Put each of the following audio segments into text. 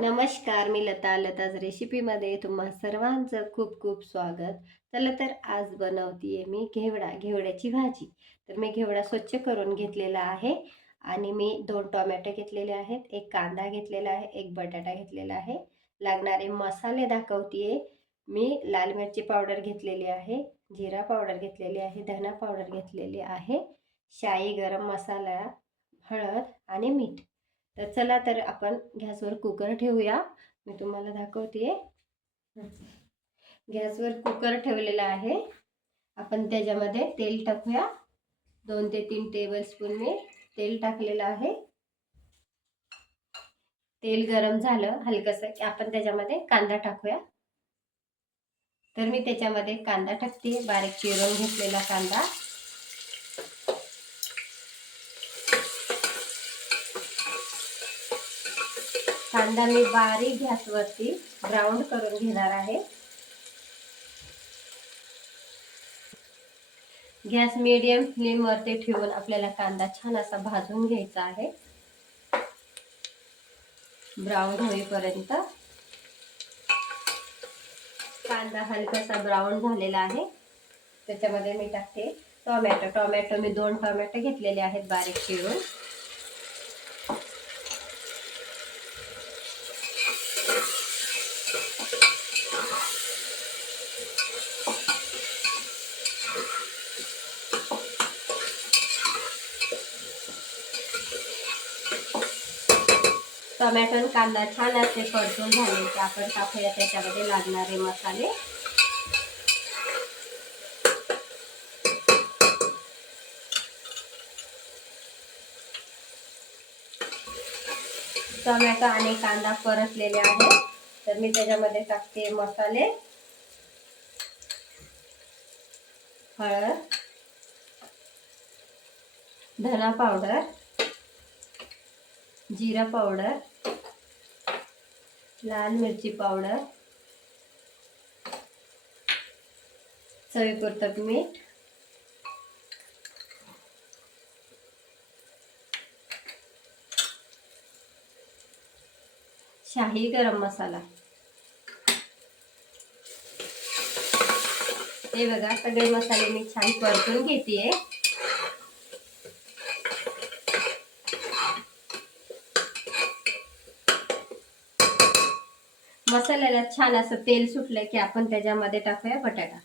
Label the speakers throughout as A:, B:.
A: नमस्कार मी लता लताज रेसिपीमध्ये तुम्हा सर्वांचं खूप खूप स्वागत. चला तर आज बनवतीये मी घेवडा घेवड्याची भाजी. तर मी घेवडा स्वच्छ करून घेतलेला आहे आणि मी दोन टोमॅटो घेतलेले आहेत एक कांदा घेतलेला आहे एक बटाटा घेतलेला आहे. लागणारे मसाले दाखवतीये. मी लाल मिरची पावडर घेतलेली आहे जिरा पावडर घेतलेली आहे धना पावडर घेतलेली आहे शाई गरम मसाला हळद आणि मीठ. तर चला तर आपण गॅसवर कुकर ठेवूया. मी तुम्हाला दाखवते गॅसवर कुकर ठेवलेला आहे. आपण त्याच्यामध्ये तेल टाकूया. दोन ते तीन टेबल स्पून मी तेल टाकलेलं आहे. तेल गरम झालं हलकंसं की आपण त्याच्यामध्ये कांदा टाकूया. तर मी त्याच्यामध्ये कांदा टाकते बारीक चिरून घेतलेला कांदा. कांदा मी बारीक गॅसवरती ब्राऊन करून घेणार आहे. गॅस मीडियम फ्लेमवरती ठेवून आपल्याला कांदा छान असा भाजून घ्यायचा आहे. ब्राऊन होईपर्यंत. कांदा हलकासा ब्राऊन झालेला आहे. त्याच्यामध्ये मी टाकते टोमॅटो. टोमॅटो मी दोन टोमॅटो घेतलेले आहेत बारीक चिरून. टोमॅटो आणि कांदा छान असे परतून झाले की आपण टाकूया त्याच्यामध्ये लागणारे मसाले. टोमॅटो आणि कांदा परतलेले आहे तर मी त्याच्यामध्ये टाकते मसाले. हळद. धना पावडर. जिरा पावडर लाल मिरची पावडर चवीपुरतं मीठ शाही गरम मसाला. हे बघा सगळे मसाले मी छान परतून घेते मसाल्याला छान असं तेल सुटलं की आपण त्याच्यामध्ये टाकूया बटाटा.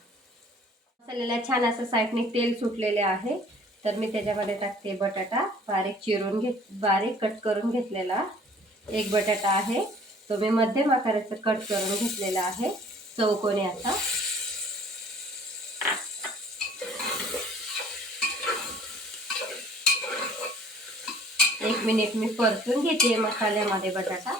A: मसाल्याला छान असं साईडने तेल सुटलेले आहे. तर मी त्याच्यामध्ये टाकते बटाटा. बारीक चिरून घेत बारीक कट करून घेतलेला एक बटाटा आहे. तो मी मध्यम आकाराचं कट करून घेतलेला आहे. चौकोनी असा एक मिनिट मी परतून घेते मसाल्यामध्ये बटाटा.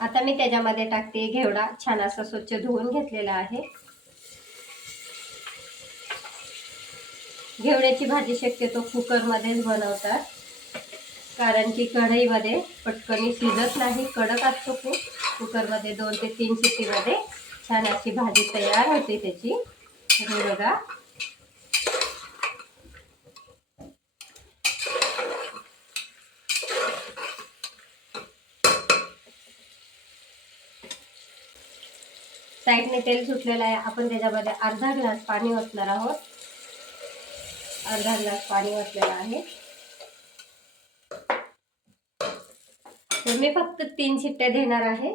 A: आता मी त्याच्यामध्ये टाकते घेवडा. छान असा स्वच्छ धुवून घेतलेला आहे. घेवड्याची भाजी शक्यतो कुकरमध्येच बनवतात. कारण की कढईमध्ये पटकनी शिजत नाही कडक असतो खूप. कुकरमध्ये दोन ते तीन शिटीमध्ये छान अशी भाजी तयार होते त्याची. हे बघा. साईडने तेल सुटलेलं आहे. आपण त्याच्यामध्ये अर्धा ग्लास पाणी ओतणार आहोत. अर्धा ग्लास पाणी ओतलेलं आहे. तर मी फक्त तीन शिट्ट्या देणार आहे.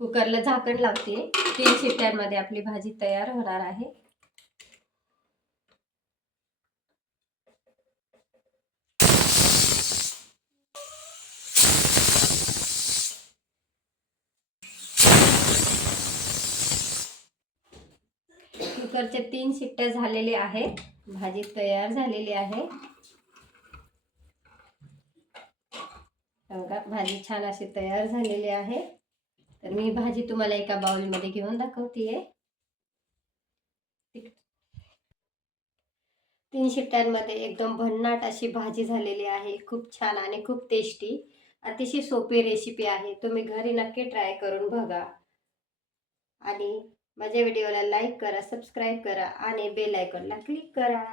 A: कुकरला झाकण लावते. तीन शिट्ट्यांमध्ये आपली भाजी तयार होणार आहे. कुकरचे तीन शिट्ट्या झालेले आहेत. भाजी तयार झालेली आहे. बघा भाजी छान अशी तयार झालेली आहे. तर मी भाजी तुम्हाला एका बाउलमध्ये घेऊन दाखवतीये. तीन शिट्ट्यांमध्ये एकदम भन्नाट अशी भाजी झालेली आहे. खूप छान आणि खूप टेस्टी अतिशय सोपी रेसिपी आहे. तुम्ही घरी नक्की ट्राय करून बघा. आणि माझ्या व्हिडिओला लाईक करा सबस्क्राईब करा आणि बेल आयकॉनला क्लिक करा.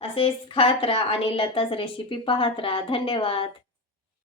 A: असेच खात राहा आणि लताच रेसिपी पाहत राहा. धन्यवाद.